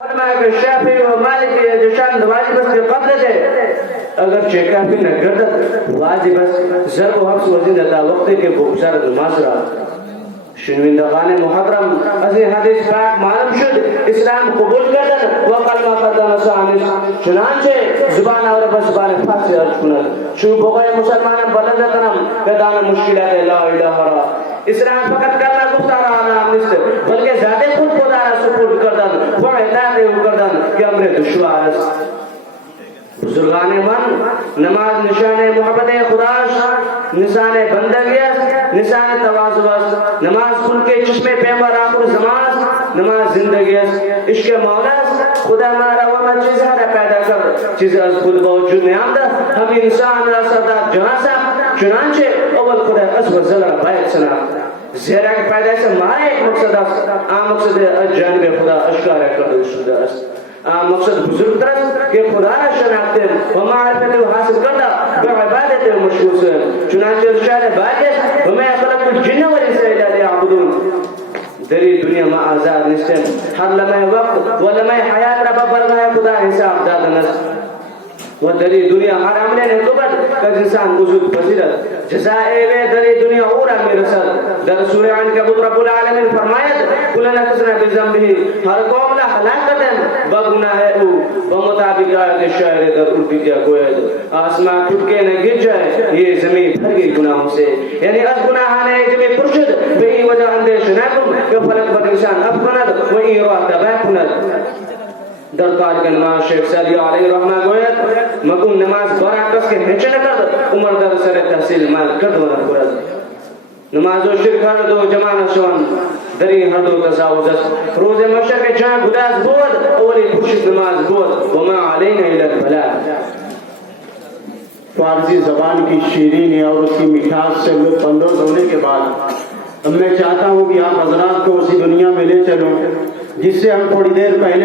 کہ شافعی و مالکی جو شان واجب است قبل ہے اگر چیکافی نہ گردد واجب است ضرب و حبس و زندہ وقت کے بخشار نماز را شنوندگان محترم از این حدیث پاک معلوم شد اسلام قبول کردن و قلب قدم سانش چنانچه زبان اور زبان فارسی ارج کند شو بغای مسلمان بلند کنم بدان مشکلات لا الہ را اسلام فقط کرنا گفتار نام نیست بلکہ ذات خود کو دارا سپورٹ کردن و ہدایت کردن کہ امر دشوار است بزرگان من نماز نشان محبت خداش نشان بندگی است نشان تواضع است نماز کل کے چشمے پیغمبر آخر زمان است نماز زندگی است عشق مولا است خدا ہمارا وما چیز ہر پیدا کر چیز از خود باوجود نیامدہ ہم انسان را سردار جہاں سا چنانچہ اول خدا از وزلہ باید سنا زیرہ کے پیدا سے مارے ایک مقصد است عام مقصد جانب خدا اشکار کردو شده است مقصد بزرگ درست کہ خدا را شناختے و معرفت حاصل کرنا بعبادت مشغول سے چنانچہ ارشاد باقیت و میں خلق الجن والانس الا لیعبدون دری دنیا میں آزاد نشتم ہر لمحہ وقت و لمحہ حیات را ببرگاہ خدا حساب دادن است و دری دنیا ہر عملے نے قبر کہ انسان وجود پذیرت جزائے وے دری دنیا اورا میں رسل در سورہ عنکبوت رب العالمین فرمایت کلنا کسنا بذنبہ ہر قوم لا ہلاک کردن بگناہ او بمطابق آیت شاعر در اردو کیا گوید آسمان ٹھٹکے نہ گر جائے یہ زمین بھر گئی گناہوں سے یعنی از گناہانے زمین پرشد بہی وجہ اندیش نکم کہ فلک بد انسان اب کند وہی راہ تباہ کند درکار کے نماز شیخ صلی علیہ رحمہ گوید مکون نماز بارا کس کے ہنچن کرد عمر در سر تحصیل مال کرد و نکورد نماز و شرک ہر دو جمانہ شون دری ہر دو تصاوز است روز مشرق جہاں گداز بود اولی پرشد نماز بود وما علینا الا البلاغ فارسی زبان کی شیرینی اور اس کی مٹھاس سے لطف اندوز ہونے کے بعد اب میں چاہتا ہوں کہ آپ حضرات کو اسی دنیا میں لے چلوں جس سے ہم تھوڑی دیر پہلے